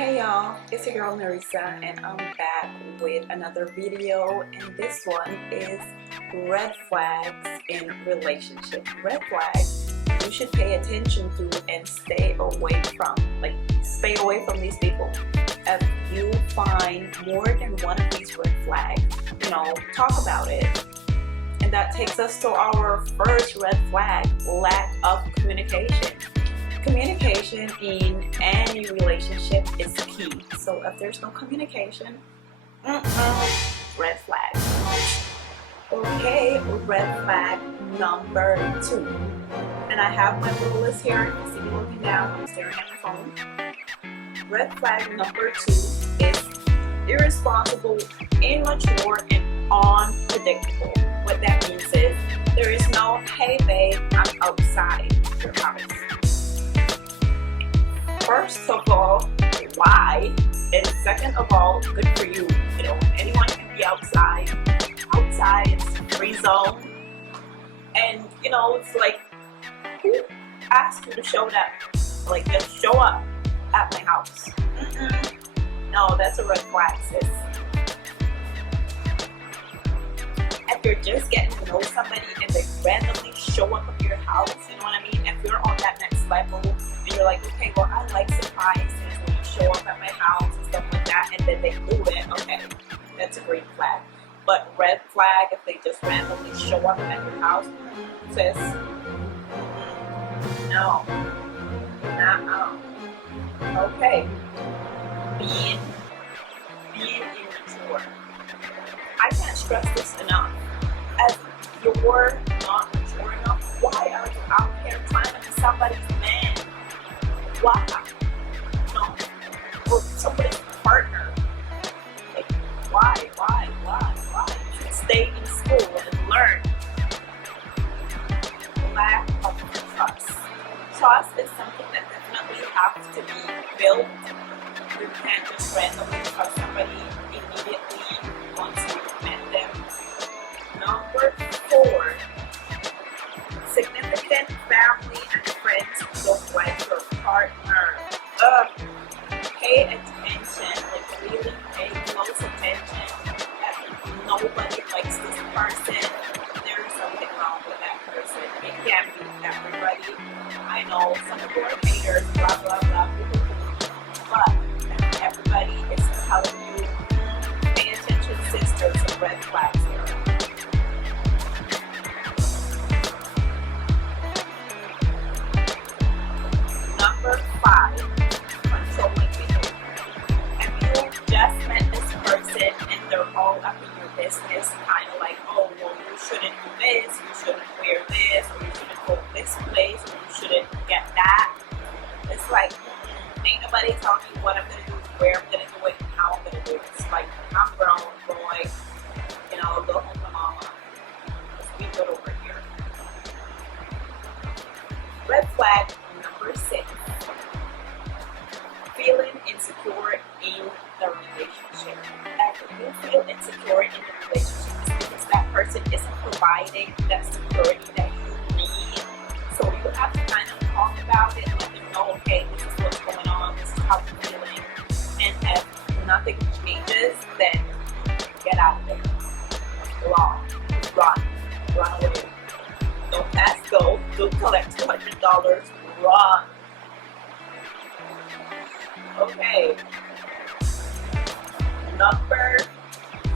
Hey y'all, it's your girl Nerissa and I'm back with another video, and this one is red flags in relationships. Red flags you should pay attention to and stay away from. Stay away from these people. If you find more than one of these red flags, talk about it. And that takes us to our first red flag: lack of communication. Communication in any relationship is key. So if there's no communication, red flag. Okay, red flag number 2. And I have my little list here. You can see me looking down. I'm staring at my phone. Red flag number 2 is irresponsible, immature, and unpredictable. What that means is there is no, hey babe, I'm outside your house. First of all, why? And second of all, good for you. Anyone can be outside. Outside is free zone. And it's like, who asked you to show up? Just show up at my house. No, that's a red flag, sis. If you're just getting to know somebody and they randomly show up at your house, you know what I mean? If you're on that next level and you're like, okay, well, I like surprises when you show up at my house and stuff like that, and then they do it, okay, that's a green flag. But red flag if they just randomly show up at your house, sis, no, okay, being immature. I can't stress this enough. As you're not mature enough, why are you out here trying to be somebody's man? Why? No. Or somebody's partner. Why? You should stay in school and learn. Lack of trust. Trust is something that definitely has to be built. You can't just randomly trust somebody immediately once you met them. Number 4, significant family and friends don't like your partner. Pay attention, really pay close attention. If nobody likes this person, there's something wrong with that person. It can't be everybody. I know some people are haters, blah blah blah, but if everybody is telling you, pay attention, sisters, some red flags here. Number 5, controlling behavior. If you just met this person and they're all up in your business, kind of like, oh, well, you shouldn't do this, you shouldn't wear this, or you shouldn't go this place, or you shouldn't get that. It's like, ain't nobody telling me what I'm going to do, where I'm going to do it, and how I'm going to do it. It's like, I'm grown, boy, go home to mama. Let's be good over here. Red flag number 6. Feeling insecure in the relationship. If you feel insecure in the relationship, it's because that person isn't providing that security that you need. So you have to kind of talk about it, let them know, okay, this is what's going on, this is how I'm feeling. And if nothing changes, then get out of there. Run away. Don't pass go. Don't collect $200. Run. Okay. Number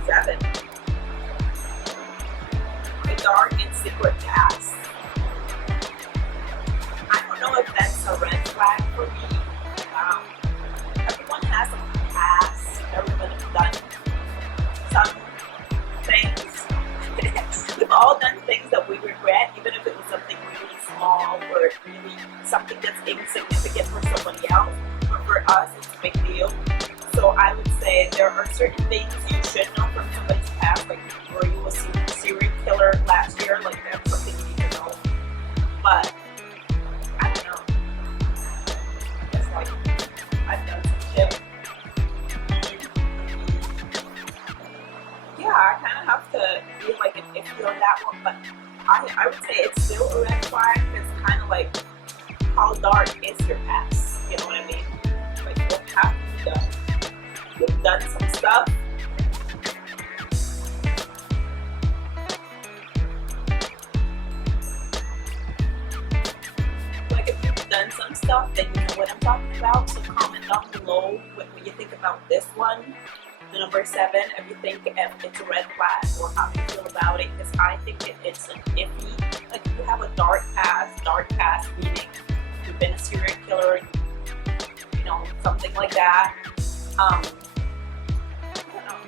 7. A dark and secret past. I don't know if that's a red flag for me. Everyone has a past. Everyone has done some things. We've all done things that we regret, even if it was something really small or really something that's insignificant for somebody else. But for us, it's a big deal. So I would say there are certain things you should know from somebody's past, like were you a serial killer last year? That's something you need to know. But I don't know. It's like I've done some shit. Yeah, I kind of have to be like iffy on that one, but I would say it's still a red flag. It's kind of like, how dark is your past? You know what I mean? Like, what have you done? done some stuff then you know what I'm talking about. So comment down below what you think about this one, the number 7, if you think if it's a red flag or how you feel about it, because I think it's an iffy. Like, if you have a dark past meaning you've been a serial killer, you know, something like that, I don't know,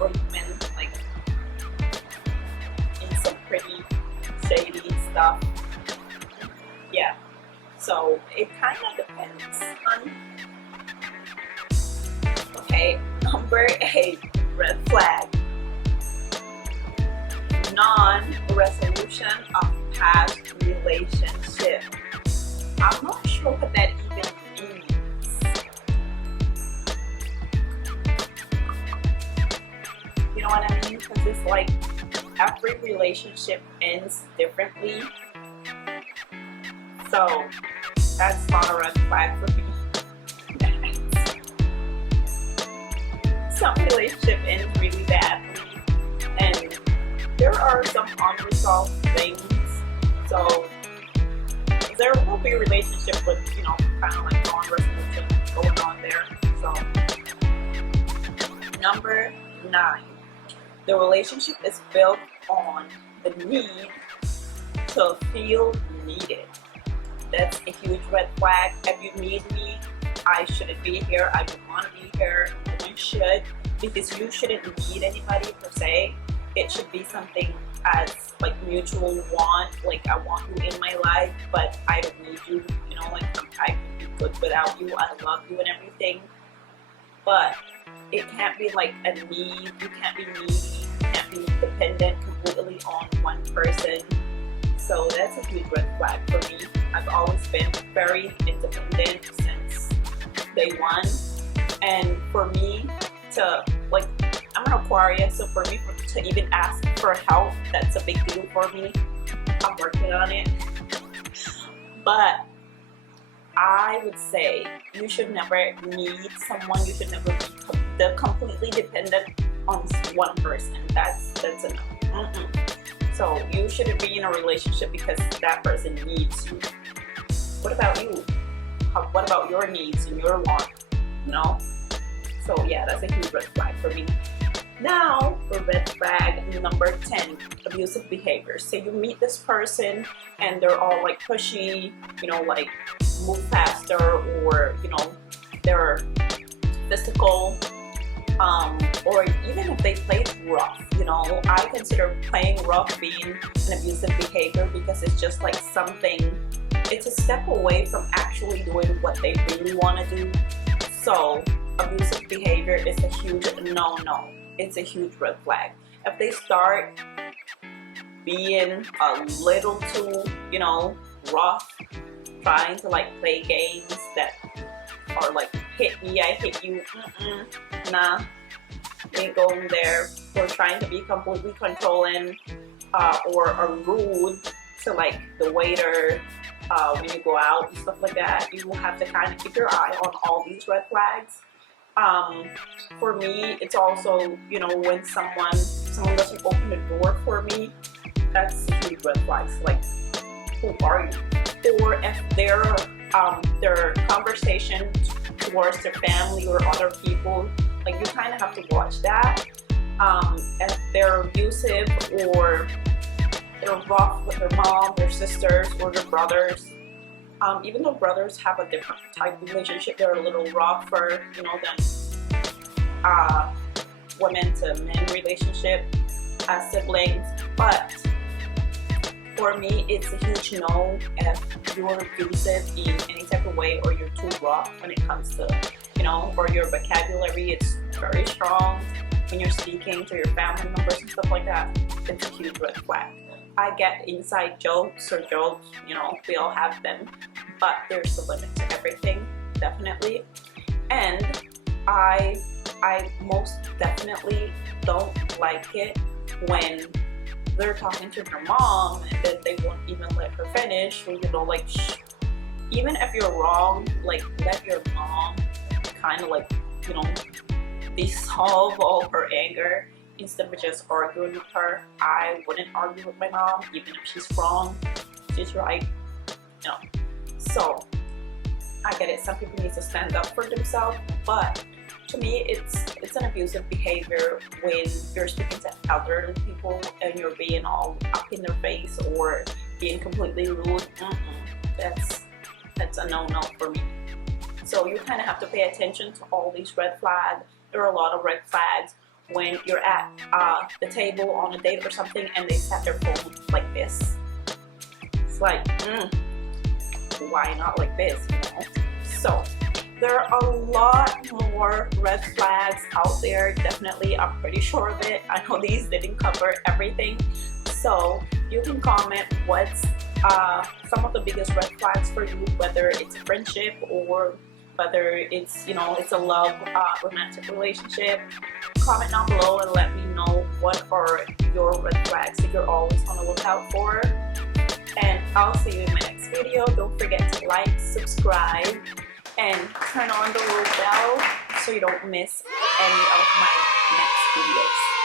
or you've been like in some pretty shady stuff, yeah. So it kind of depends on. Okay, number 8, red flag. Non-resolution of past relationship. I'm not sure what that even means. You know what I mean? Because it's like every relationship ends differently. So that's not a red flag for me. Some relationship ends really badly, and there are some unresolved things. So there will be a relationship with, you know, kind of like non-resolution going on there. So number 9, the relationship is built on the need to feel needed. That's a huge red flag. If you need me, I shouldn't be here. I don't want to be here. You should, because you shouldn't need anybody per se. It should be something as like mutual want. Like, I want you in my life, but I don't need you. You know, like, I can be good without you. I love you and everything. But it can't be like a need. You can't be needy. You can't be dependent completely on one person. So that's a huge red flag for me. I've always been very independent since day one. And for me to, like, I'm an Aquarius, so for me to even ask for help, that's a big deal for me. I'm working on it. But I would say you should never need someone. You should never be completely dependent on one person. That's a no. So you shouldn't be in a relationship because that person needs you. What about you? What about your needs and your wants? You know? So yeah, that's a huge red flag for me. Now, for red flag number 10, abusive behavior. So you meet this person and they're all like pushy, you know, like move faster, or, you know, they're physical. Or even if they played rough, you know, I consider playing rough being an abusive behavior, because it's just like something, it's a step away from actually doing what they really want to do. So abusive behavior is a huge no-no. It's a huge red flag. If they start being a little too, you know, rough, trying to like play games that are like hit me, I hit you, nah, ain't going there. Or trying to be completely controlling, or rude to like the waiter when you go out and stuff like that. You will have to kind of keep your eye on all these red flags. For me, it's also, you know, when someone doesn't open the door for me, that's a huge red flag. Like, who are you? Or if their conversation towards their family or other people, like, you kind of have to watch that. If they're abusive or they're rough with their mom, their sisters, or their brothers. Even though brothers have a different type of relationship, they're a little rougher, you know, than women to men relationship as siblings. But for me, it's a huge no if you're abusive in any type of way, or you're too rough when it comes to, you know, or your vocabulary, it's very strong when you're speaking to your family members and stuff like that. It's a huge red flag. I get inside jokes or jokes, you know, we all have them, but there's a limit to everything, definitely. And I most definitely don't like it when they're talking to their mom and then they won't even let her finish, or, you know, like, even if you're wrong, like, let your mom kind of like you know, dissolve all her anger instead of just arguing with her. I wouldn't argue with my mom, even if she's wrong, she's right. No. So I get it, some people need to stand up for themselves, but to me it's an abusive behavior when you're speaking to elderly people and you're being all up in their face or being completely rude. That's a no-no for me. So you kind of have to pay attention to all these red flags. There are a lot of red flags when you're at the table on a date or something and they set their phone like this. It's like, why not like this, you know? So there are a lot more red flags out there, definitely. I'm pretty sure of it. I know these didn't cover everything, so you can comment what's some of the biggest red flags for you, whether it's a friendship or whether it's, you know, it's a love romantic relationship. Comment down below and let me know what are your red flags that you're always on the lookout for. And I'll see you in my next video. Don't forget to like, subscribe, and turn on the little bell so you don't miss any of my next videos.